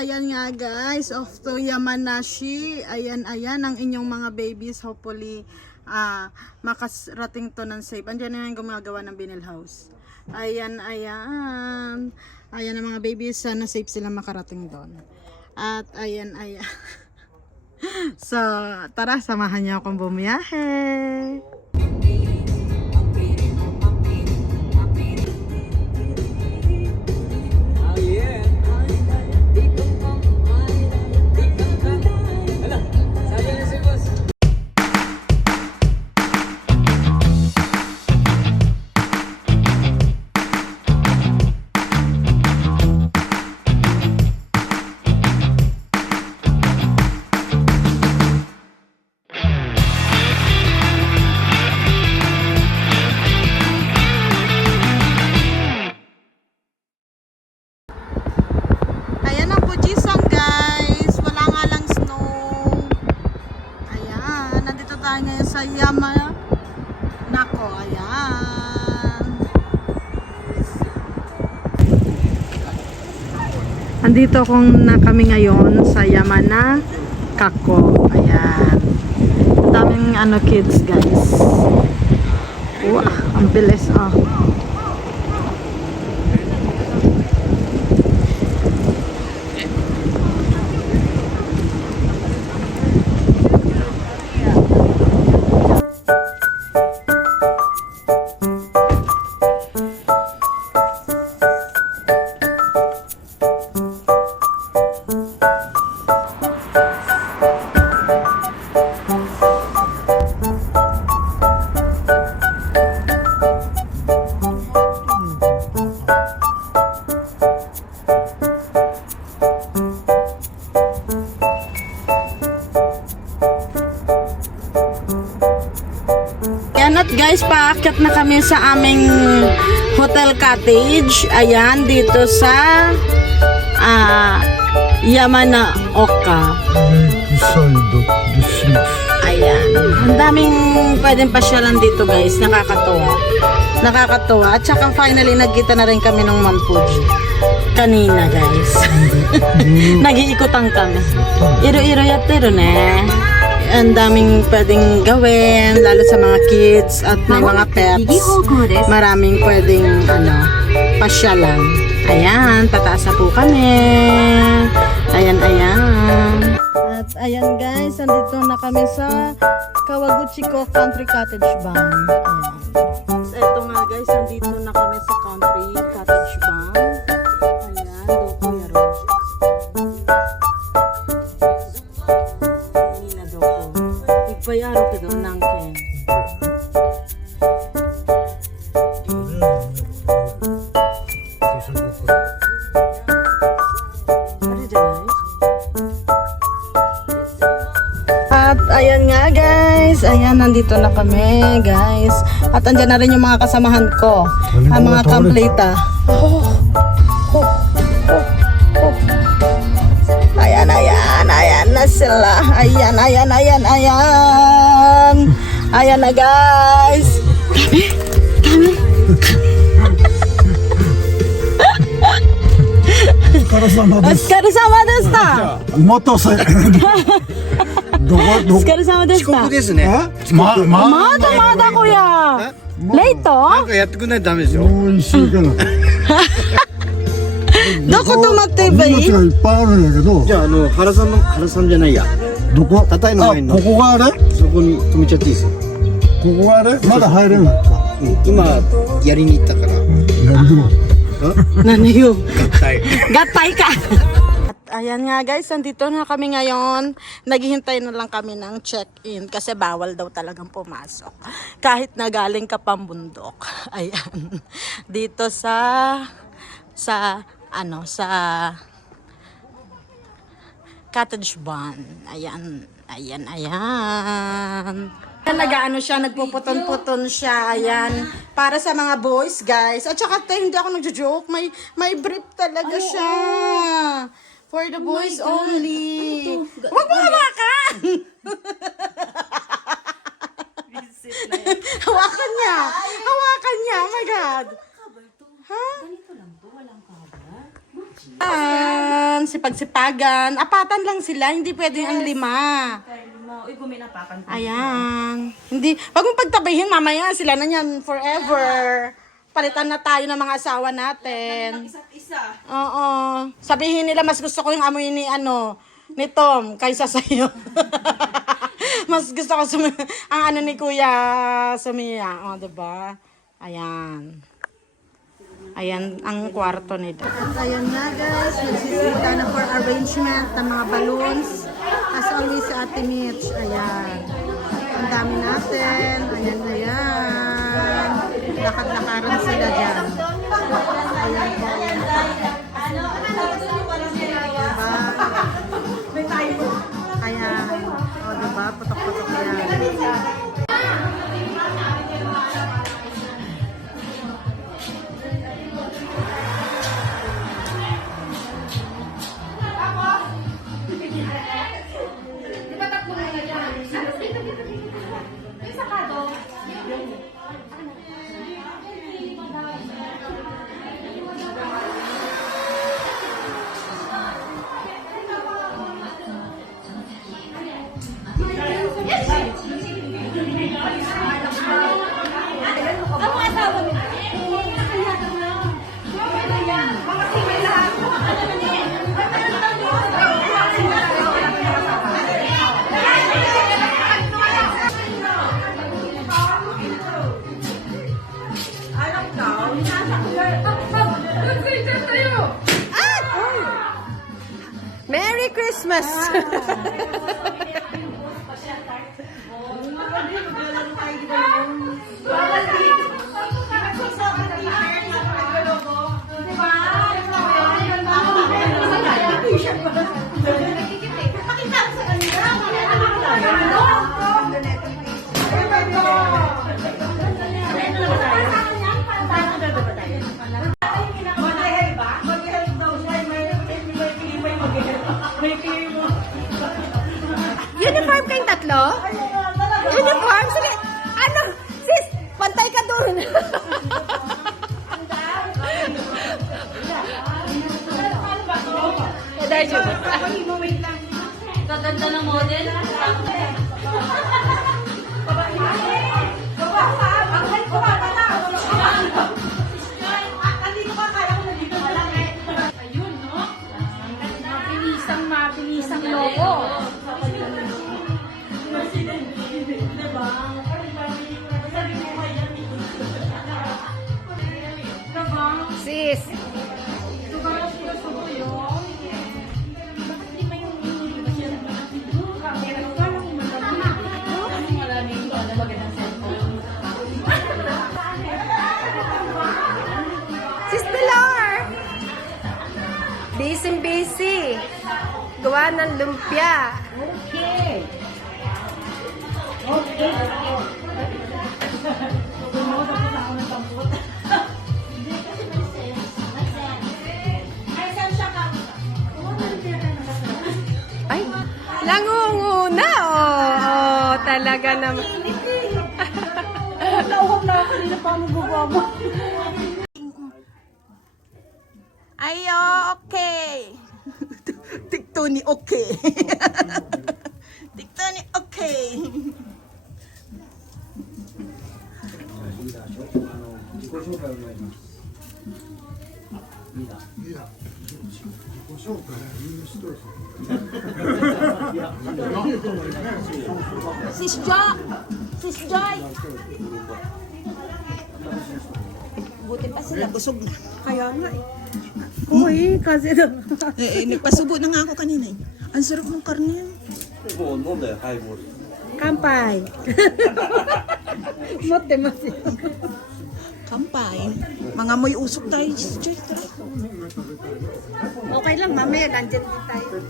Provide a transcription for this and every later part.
Ayan nga guys, off to Yamanashi. Ayan ang inyong mga babies. Hopefully makarating to ng safe. Andiyan na yung gumagawa ng Binil House. Ayan ang mga babies. Sana safe sila makarating doon. At ayan so tara, samahan niyo akong bumiyahe. Sa Yama nako, ayan. Andito na kami ngayon sa Yamana Kako. Ayan. Daming kids guys. Wow, ang bilis At guys, paakyat na kami sa aming hotel cottage. Ayan, dito sa Yamanaoka. Ayan. Ang daming pwedeng pasyalan dito guys. Nakakatuwa. At saka finally, nagkita na rin kami ng Ma'am Fuji. Kanina guys. Nag-iikutan kami. Iro-iro yatero ne. Ang daming pwedeng gawin, lalo sa mga kids at may mga pets. Maraming pwedeng pasyalan. Ayan, pataas na po kami. Ayan. At ayan guys, andito na kami sa Kawaguchiko Country Cottage Barn. Ayan. So, eto nga guys, andito na kami sa Country Cottage Barn. Ayan, doko yaro. Bayaro ka doon ng ken. At ayan nga guys, nandito na kami guys. At andyan na rin yung mga kasamahan ko, ang mga kampleta. Ayan na sila. Ayan na guys. Dami. Otsukare deshita. Moto sa Otsukare deshita. ですね。まだkuya. Late なんかやってくんないとダメですよ。美味しいから。どこ泊まってばいい？荷物がいっぱいあるんやけど。じゃあ原さんじゃないや。どこ？高いの前の。ここがあれ？そこに止めちゃっていいですよ。ここがあれ？まだ入れないか。今やりに行ったから。Naniyo. 合体。 Gatay ka! At ayan nga guys, nandito na kami ngayon. Naghihintay na lang kami ng check-in kasi bawal daw talagang pumasok. Kahit na galing ka pang bundok. Ayan. Dito sa Cottage Bond. Ayan. Nag-ano siya, nagpuputon-puton siya, ayan. Para sa mga boys, guys. At saka, hindi ako nagjo-joke, may brief talaga siya. For the boys only. Huwag mo hawakan! Hawakan niya! Hawakan niya! Oh my God! Ha? Sipag-sipagan. Apatan lang sila, hindi pwedeng ang 5. Uy, guminapakan ko. Ayan. Hindi, wag mong pagtabihin mamaya, sila na yan forever. Palitan na tayo ng mga asawa natin. Isa't isa. Oo. Sabihin nila, mas gusto ko yung amoy ni Tom kaysa sa'yo. Mas gusto ko ang ni Kuya Sumia. O, diba? Ayan. Ayan ang kwarto nila. At ayan na guys, nagsisita na for arrangement ng mga balloons. As always sa Ate Mitch. Ayan. Ang dami natin. Ayan. Lakad-lakaran sila dyan. Ayan po. Diba? Ayan. O diba? Putok-putok yan. Merry Christmas! Uniform kayong tatlo? Uniform? Sige, ano? Sis, pantay ka dun. Gaganda ng model. Ayun, no? Mabilisang logo. Sis. Sis Pilar. Busy. Gawa ng lumpia. Ay, nangunguna. Oh, talaga naman. Nauhap na ako kanina pa magbabawa. Ayo, okay. Tikto ni okay. Tikto ni okay. Sis Joy. Buti pa sila, busog na. Kaya nga eh. Uy, kasi lang. Nagpasubo na nga ako kanina eh. Ang sarap ng karne. もう飲んだよハイボール Kampay. Mote mas yun. Kampay. Mga moy usok tayo. Okay lang, mamaya nandyan din tayo.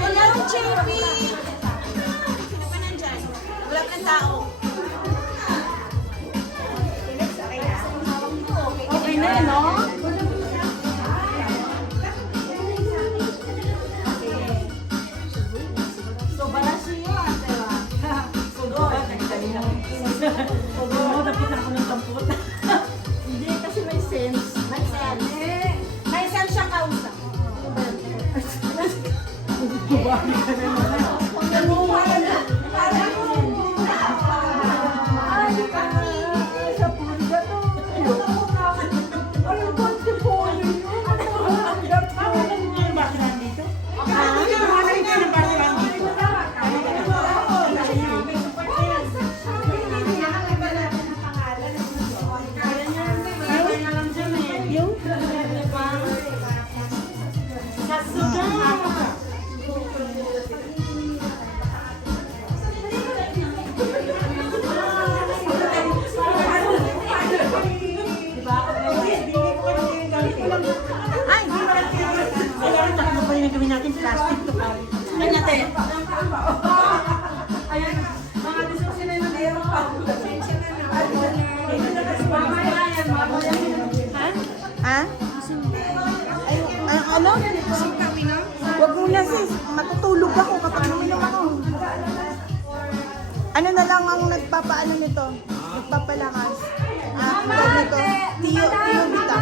Wala si JP. Sino pa nandyan? Wala pa ng tao. Okay na, no? May sense siyang kausap. Ha? Ay, ano? Huwag muna sis, matutulog ako kapag uminom ako. Ano na lang ang nagpapaano nito? Nagpapalakas. Tawag nito. Tio Vita.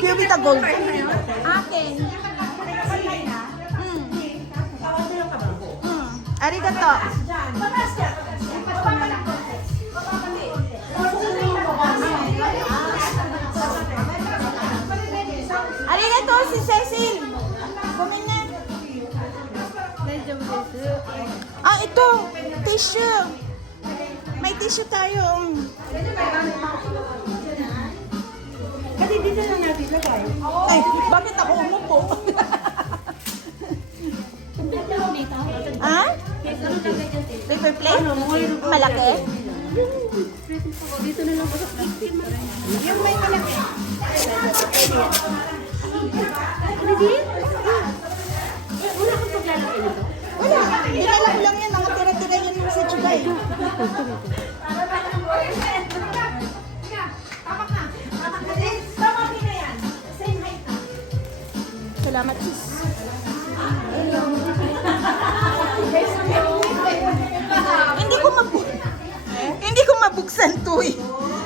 Tio Vita Gold. Akin. Arigato. Arigato si Cecil. Kumin na. Ah, ito. Tissue. May tissue tayo. Kasi dito lang natin lagay. Ay, bakit ako umupo? Ha? Paper plate? Malaki? Dito na lang ako. Yung may malaki. Ano din? Wala akong paglalaki nito. Wala. Dinala ko lang yan. Mga tira-tira yan mo sa Chibay. Salamat, sis. Hindi ko mabuksan to eh.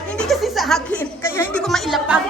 Hindi kasi sa akin. Kaya hindi ko mailapag.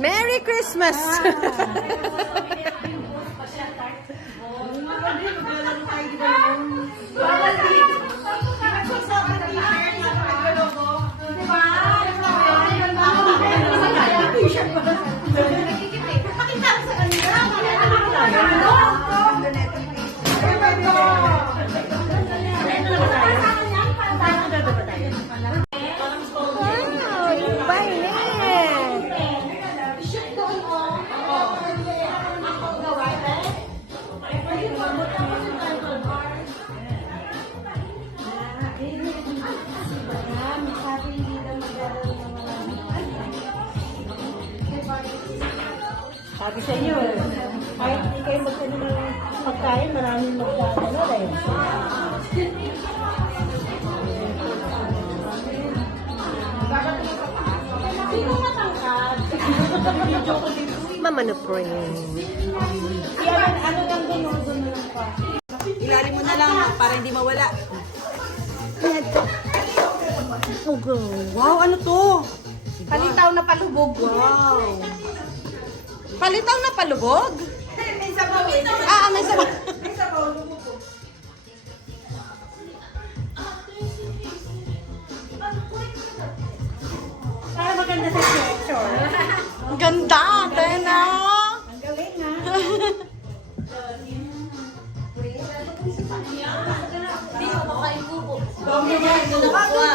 Merry Christmas! Sabi sa inyo eh. Kahit hindi kayo magkano ng pagkain, maraming magkano eh. Sino matangkad? Mama no pray. Ano lang doon pa? Ilalim mo na lang para hindi mawala. Wow, ano to? Palitaw na palubog. Wow. Palitaw na palubog? May sabaw. May sabaw. May sabaw. Para maganda sa picture. Ang ganda, Tena. Ang galing ha. Hindi mo makain bubo. Ito na kukuha.